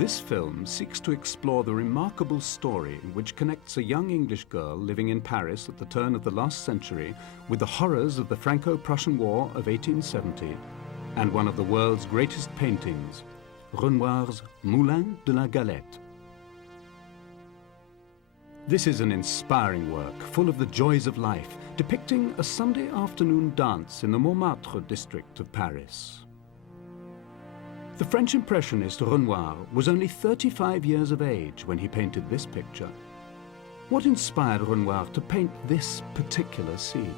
This film seeks to explore the remarkable story which connects a young English girl living in Paris at the turn of the last century with the horrors of the Franco-Prussian War of 1870 and one of the world's greatest paintings, Renoir's Moulin de la Galette. This is an inspiring work, full of the joys of life, depicting a Sunday afternoon dance in the Montmartre district of Paris. The French Impressionist Renoir was only 35 years of age when he painted this picture. What inspired Renoir to paint this particular scene?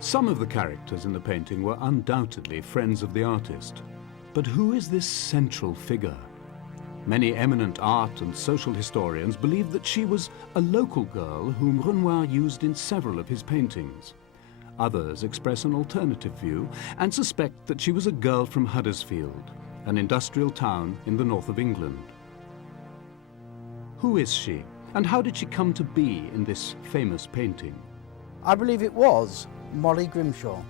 Some of the characters in the painting were undoubtedly friends of the artist. But who is this central figure? Many eminent art and social historians believe that she was a local girl whom Renoir used in several of his paintings. Others express an alternative view and suspect that she was a girl from Huddersfield, an industrial town in the north of England. Who is she, and how did she come to be in this famous painting? I believe it was Molly Grimshaw.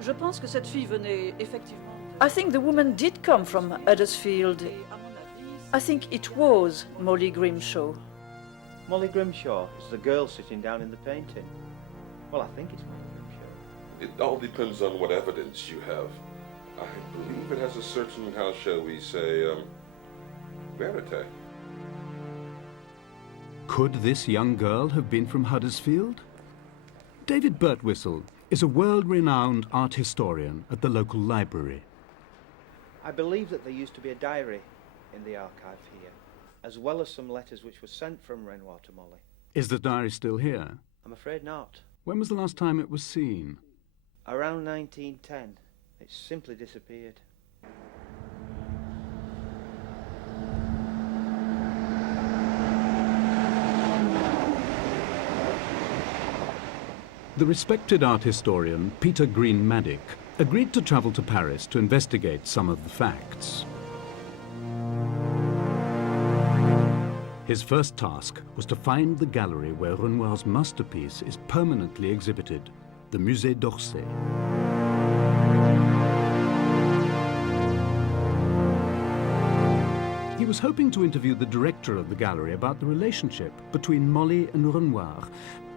Je pense que cette fille venait effectivement. I think the woman did come from Huddersfield. I think it was Molly Grimshaw. Molly Grimshaw is the girl sitting down in the painting. Well, I think it's Molly Grimshaw. It all depends on what evidence you have. I believe it has a certain, how shall we say, verite. Could this young girl have been from Huddersfield? David Birtwistle is a world-renowned art historian at the local library. I believe that there used to be a diary in the archive here, as well as some letters which were sent from Renoir to Molly. Is the diary still here? I'm afraid not. When was the last time it was seen? Around 1910. It simply disappeared. The respected art historian Peter Green-Maddock agreed to travel to Paris to investigate some of the facts. His first task was to find the gallery where Renoir's masterpiece is permanently exhibited, the Musée d'Orsay. He was hoping to interview the director of the gallery about the relationship between Molly and Renoir,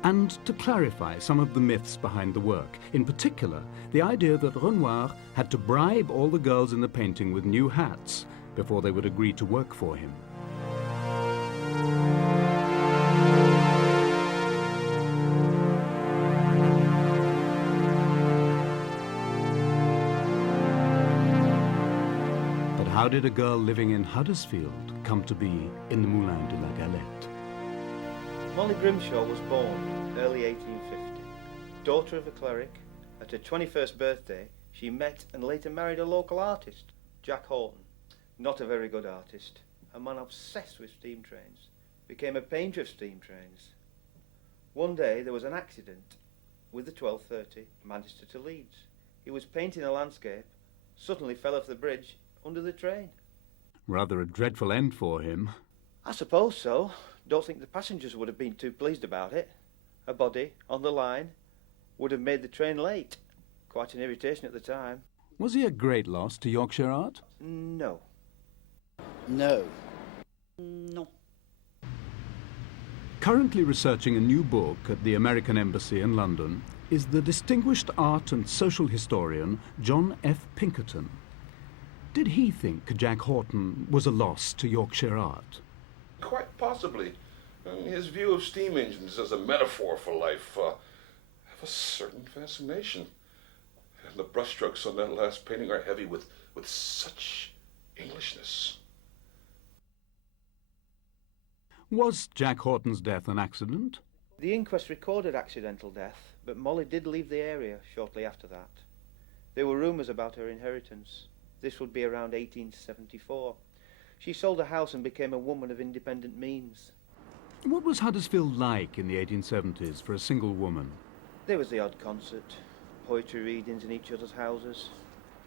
and to clarify some of the myths behind the work, in particular, the idea that Renoir had to bribe all the girls in the painting with new hats before they would agree to work for him. But how did a girl living in Huddersfield come to be in the Moulin de la Galette? Molly Grimshaw was born early 1850. Daughter of a cleric, at her 21st birthday, she met and later married a local artist, Jack Horton. Not a very good artist, a man obsessed with steam trains, became a painter of steam trains. One day there was an accident with the 12:30 Manchester to Leeds. He was painting a landscape, suddenly fell off the bridge under the train. Rather a dreadful end for him. I suppose so. Don't think the passengers would have been too pleased about it. A body on the line would have made the train late. Quite an irritation at the time. Was he a great loss to Yorkshire art? No. No. Non. Currently researching a new book at the American Embassy in London is the distinguished art and social historian John F. Pinkerton. Did he think Jack Horton was a loss to Yorkshire art? Quite possibly. His view of steam engines as a metaphor for life have a certain fascination. And the brushstrokes on that last painting are heavy with such Englishness. Was Jack Horton's death an accident? The inquest recorded accidental death, but Molly did leave the area shortly after that. There were rumours about her inheritance. This would be around 1874. She sold a house and became a woman of independent means. What was Huddersfield like in the 1870s for a single woman? There was the odd concert, poetry readings in each other's houses,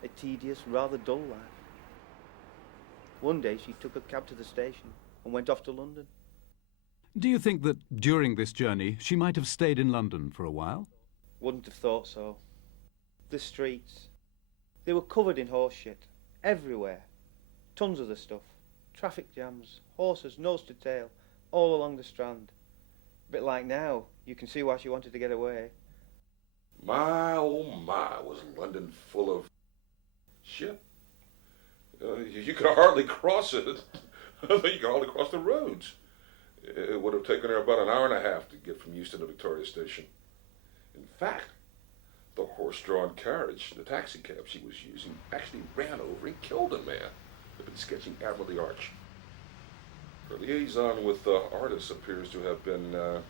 a tedious, rather dull life. One day she took a cab to the station and went off to London. Do you think that during this journey she might have stayed in London for a while? Wouldn't have thought so. The streets, they were covered in horse shit, everywhere. Tons of the stuff. Traffic jams, horses nose to tail, all along the Strand. A bit like now, you can see why she wanted to get away. My, oh my, was London full of shit. You could hardly cross it. You could hardly cross the roads. It would have taken her about an hour and a half to get from Euston to Victoria Station. In fact, the horse-drawn carriage, the taxi cab she was using, actually ran over and killed a man who had been sketching Admiral the Arch. Her liaison with the artist appears to have been a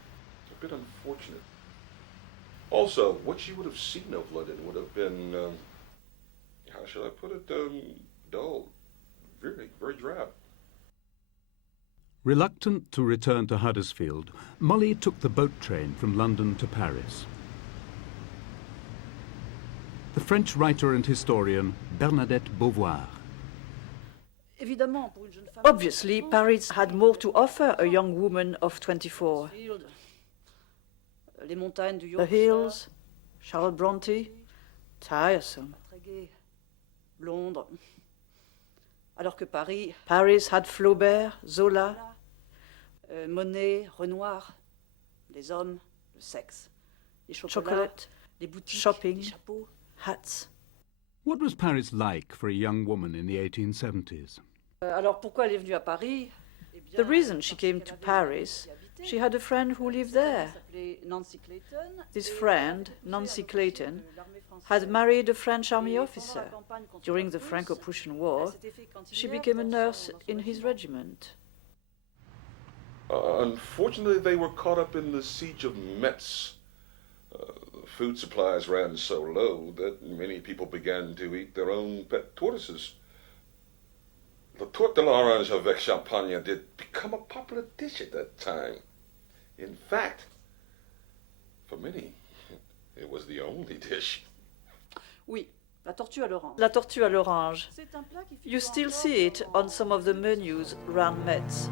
bit unfortunate. Also, what she would have seen of London would have been, how shall I put it, dull, very, very drab. Reluctant to return to Huddersfield, Molly took the boat train from London to Paris. The French writer and historian Bernadette Beauvoir. Obviously, Paris had more to offer a young woman of 24. The hills, Charlotte Bronte, tiresome. Londres. Alors que Paris had Flaubert, Zola, Monet, Renoir, les hommes, le sexe, les chocolate, les boutiques, shopping, les chapeaux, hats. What was Paris like for a young woman in the 1870s? Alors pourquoi elle est venue à Paris? The reason she came to Paris, she had a friend who lived there. This friend, Nancy Clayton, had married a French army officer. During the Franco-Prussian War, she became a nurse in his regiment. Unfortunately, they were caught up in the siege of Metz. Food supplies ran so low that many people began to eat their own pet tortoises. The tourte de l'orange avec champagne did become a popular dish at that time. In fact, for many, it was the only dish. Oui, la tortue à l'orange. La tortue à l'orange. You still see it on some of the menus around Metz.